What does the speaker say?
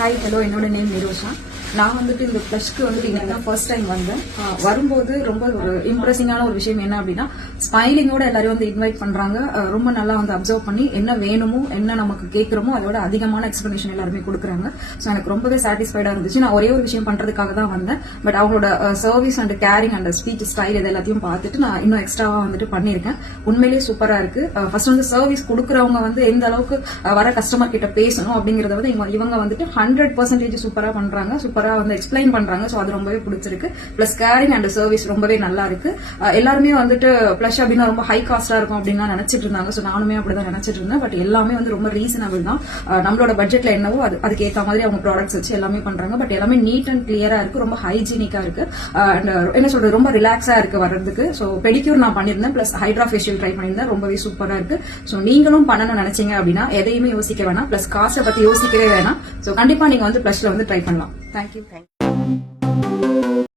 Hi hello, என்னோட name Nirosha. நான் வந்துட்டு இந்த ப்ளஷ்க்கு வந்துட்டு இன்னைக்கு தான் ஃபர்ஸ்ட் டைம் வந்தேன். வரும்போது ரொம்ப ஒரு இம்ப்ரெசிங்கான ஒரு விஷயம் என்ன அப்படின்னா, ஸ்மைலிங்கோட எல்லாரும் வந்து இன்வைட் பண்றாங்க. ரொம்ப நல்லா வந்து அப்சர்வ் பண்ணி என்ன வேணுமோ என்ன நமக்கு கேட்குறோமோ அதோட அதிகமான எக்ஸ்பிளனேஷன் எல்லாருமே கொடுக்குறாங்க. ஸோ எனக்கு ரொம்பவே சாட்டிஸ்ஃபைடா இருந்துச்சு. நான் ஒரே ஒரு விஷயம் பண்றதுக்காக தான் வந்தேன். பட் அவங்களோட service and carrying and speech style இது எல்லாத்தையும் பார்த்துட்டு நான் இன்னும் எக்ஸ்ட்ராவா வந்துட்டு பண்ணியிருக்கேன். உண்மையிலேயே சூப்பரா இருக்கு. ஃபர்ஸ்ட் வந்து சர்வீஸ் கொடுக்குறவங்க வந்து எந்த அளவுக்கு வர கஸ்டமர் கிட்ட பேசணும் அப்படிங்கறத வந்து இவங்க வந்துட்டு 100% சூப்பரா பண்றாங்க. சூப்பரா வந்து எக்ஸ்பிளைன் பண்றாங்க. சோ அது ரொம்பவே பிடிச்சிருக்கு. பிளஸ் கேரிங் அண்ட் சர்வீஸ் ரொம்பவே நல்லா இருக்கு. எல்லாருமே வந்துட்டு பிளஷ் அப்படின்னா ரொம்ப ஹை காஸ்டா இருக்கும் அப்படின்னு நினைச்சிட்டு இருந்தாங்க. சோ நானுமே அப்படிதான் நினைச்சிட்டு இருந்தேன். பட் எல்லாமே வந்து ரொம்ப ரீசனபிள் தான். நம்மளோட பட்ஜெட்ல என்னவோ அதுக்கு ஏத்த மாதிரி அவங்க ப்ராடக்ட்ஸ் வச்சு எல்லாமே பண்றாங்க. பட் எல்லாமே நீட் அண்ட் கிளியரா இருக்கு. ரொம்ப ஹைஜீனிக்கா இருக்கு. என்ன சொல்றது, ரொம்ப ரிலாக்ஸா இருக்கு வர்றதுக்கு. சோ பெடிக்யூர் நான் பண்ணிருந்தேன். பிளஸ் ஹைட்ரா ஃபேஷியல் ட்ரை பண்ணிருந்தேன். ரொம்பவே சூப்பரா இருக்கு. சோ நீங்களும் பண்ணணும்னு நினைச்சீங்க அப்படின்னா எதையுமே யோசிக்க வேணாம். பிளஸ் காசை பத்தி யோசிக்கவே வேணாம். சோ கண்டிப்பா நீங்க வந்து பிளஷ்ல வந்து ட்ரை பண்ணலாம். தேங்க்யூ.